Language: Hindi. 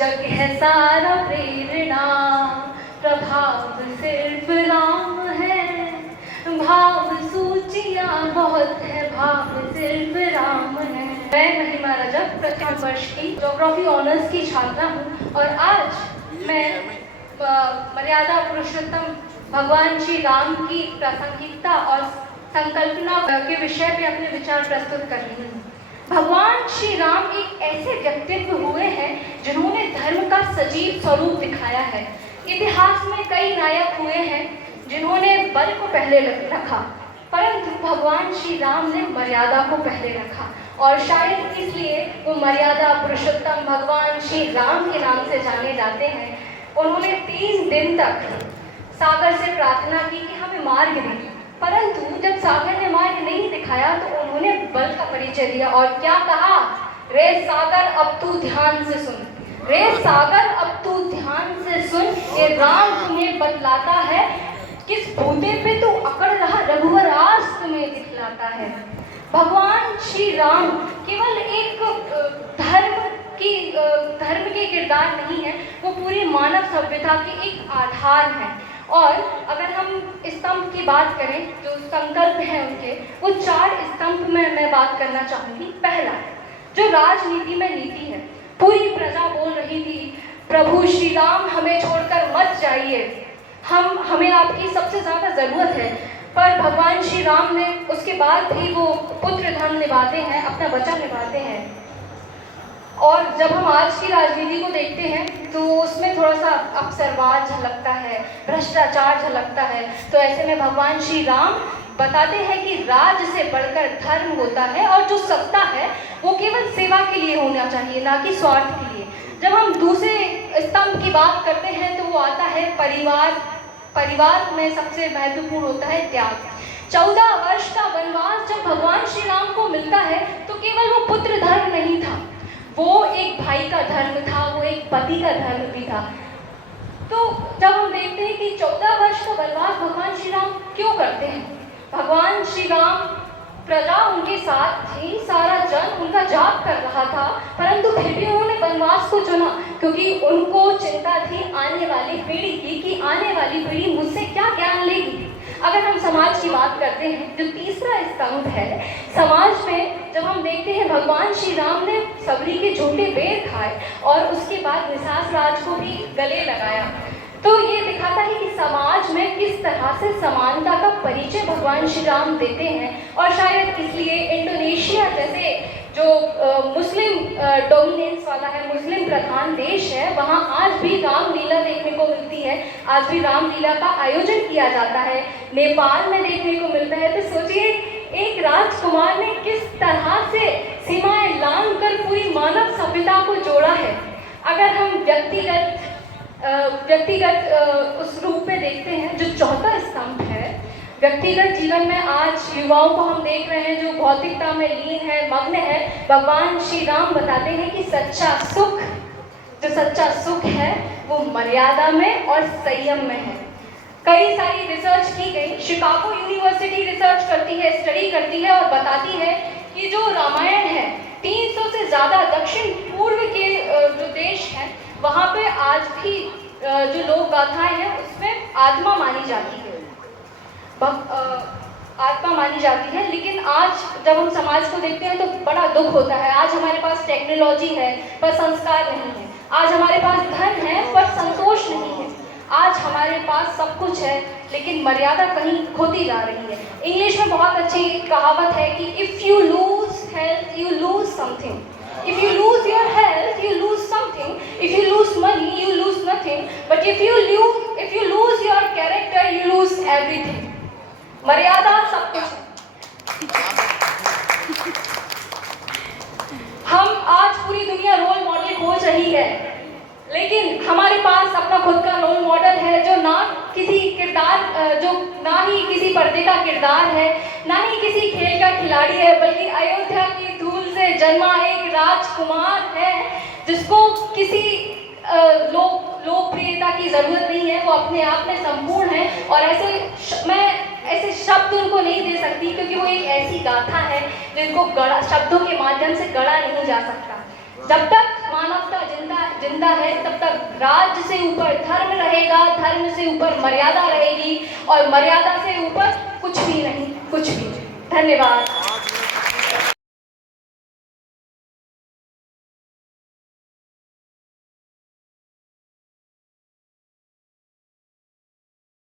जग है सारा प्रेरणा, प्रभाव सिर्फ राम है। भाव सूचियाँ बहुत है, भाव सिर्फ राम है। मैं महिमा रजक प्रथम वर्ष की ज्योग्राफी ऑनर्स की छात्रा हूँ और आज मैं मर्यादा पुरुषोत्तम भगवान श्री राम की प्रासंगिकता और संकल्पना के विषय पे अपने विचार प्रस्तुत कर रही हूँ। भगवान श्री राम एक ऐसे व्यक्तित्व हुए हैं जिन्होंने धर्म का सजीव स्वरूप दिखाया है। इतिहास में कई नायक हुए हैं जिन्होंने बल को पहले रखा, परंतु भगवान श्री राम ने मर्यादा को पहले रखा और शायद इसलिए वो मर्यादा पुरुषोत्तम भगवान श्री राम के नाम से जाने जाते हैं। उन्होंने 3 दिन तक सागर से प्रार्थना की कि हमें मार्ग दे, परंतु जब सागर ने मार्ग नहीं दिखाया तो उन्होंने बल का परिचय दिया और क्या कहा, रे सागर अब तू ध्यान से सुन, रे सागर अब तू ध्यान से सुन, ये राम तुम्हें बतलाता है, किस बूते पे तू अकड़ रहा रघुवर आज तुम्हें दिखलाता है। भगवान श्री राम केवल एक धर्म के किरदार नहीं है, वो पूरी मानव सभ्यता के एक आधार है। और अगर हम स्तंभ की बात करें, जो संकल्प हैं उनके, वो 4 स्तंभ में मैं बात करना चाहूँगी। पहला, जो राजनीति में नीति है, पूरी प्रजा बोल रही थी प्रभु श्री राम हमें छोड़कर मत जाइए, हमें आपकी सबसे ज़्यादा ज़रूरत है, पर भगवान श्री राम ने उसके बाद भी वो पुत्र धर्म निभाते हैं, अपना वचन निभाते हैं। और जब हम आज की राजनीति को देखते हैं तो उसमें थोड़ा सा अवसरवाद झलकता है, भ्रष्टाचार झलकता है। तो ऐसे में भगवान श्री राम बताते हैं कि राज से बढ़कर धर्म होता है और जो सत्ता है वो केवल सेवा के लिए होना चाहिए, ना कि स्वार्थ के लिए। जब हम दूसरे स्तंभ की बात करते हैं तो वो आता है परिवार। परिवार में सबसे महत्वपूर्ण होता है त्याग। 14 वर्ष का वनवास जब भगवान श्री राम को मिलता है तो केवल वो पुत्र धर्म नहीं था, वो एक भाई का धर्म था, वो एक पति का धर्म भी था। तो जब हम देखते हैं कि 14 वर्ष का वनवास भगवान श्री राम क्यों करते हैं, भगवान श्री राम, प्रजा उनके साथ थी, सारा जन उनका जाप कर रहा था, परंतु फिर भी उन्होंने वनवास को चुना क्योंकि उनको चिंता थी आने वाली पीढ़ी की कि आने वाली पीढ़ी मुझसे क्या ज्ञान लेगी। अगर हम समाज की बात करते हैं, जो तीसरा स्तंभ है समाज में, जब हम देखते हैं भगवान श्री राम ने सबरी के झूठे बेर खाए और उसके बाद निसास राज को भी गले लगाया, तो ये दिखाता है कि समाज में किस तरह से समानता का परिचय भगवान श्री राम देते हैं। और शायद इसलिए इंडोनेशिया जैसे जो मुस्लिम डोमिनेंस वाला है, मुस्लिम प्रधान देश है, वहाँ आज भी रामलीला देखने को मिलती है, आज भी रामलीला का आयोजन किया जाता है। नेपाल में देखने को मिलता है। तो सोचिए एक राजकुमार ने किस तरह से सीमाएं लांघकर पूरी मानव सभ्यता को जोड़ा है। अगर हम व्यक्तिगत उस रूप में देखते हैं, जो चौथा स्तंभ है व्यक्तिगत जीवन में, आज युवाओं को हम देख रहे हैं जो भौतिकता में लीन है, मग्न है। भगवान श्री राम बताते हैं कि जो सच्चा सुख है वो मर्यादा में और संयम में है। कई सारी रिसर्च की गई, शिकागो यूनिवर्सिटी रिसर्च करती है, स्टडी करती है और बताती है कि जो रामायण है 300 से ज़्यादा दक्षिण पूर्व के जो देश हैं वहाँ पे आज भी जो लोक गाथाएं हैं उसमें आत्मा मानी जाती है, आत्मा मानी जाती है। लेकिन आज जब हम समाज को देखते हैं तो बड़ा दुख होता है। आज हमारे पास टेक्नोलॉजी है पर संस्कार नहीं है, आज हमारे पास धन है पर संतोष नहीं है, आज हमारे पास सब कुछ है लेकिन मर्यादा कहीं खोती जा रही है। इंग्लिश में बहुत अच्छी कहावत है कि if you lose health you lose something, if you lose your health you lose something, if you lose money you lose nothing, but if you lose your character you lose everything. मर्यादा सब कुछ है। हम आज पूरी दुनिया रोल मॉडल खोज रही है, लेकिन हमारे पास अपना खुद का रोल मॉडल है जो ना ही किसी पर्दे का किरदार है, ना ही किसी खेल का खिलाड़ी है, बल्कि अयोध्या की धूल से जन्मा एक राजकुमार है जिसको किसी लोकप्रियता की जरूरत नहीं है, वो अपने आप में संपूर्ण है। और ऐसे शब्द उनको नहीं दे सकती क्योंकि वो एक ऐसी गाथा है जिनको शब्दों के माध्यम से गढ़ा नहीं जा सकता। जब तक मानवता जिंदा है तब तक राज्य से ऊपर धर्म रहेगा, धर्म से ऊपर मर्यादा रहेगी और मर्यादा से ऊपर कुछ भी नहीं, कुछ भी। धन्यवाद।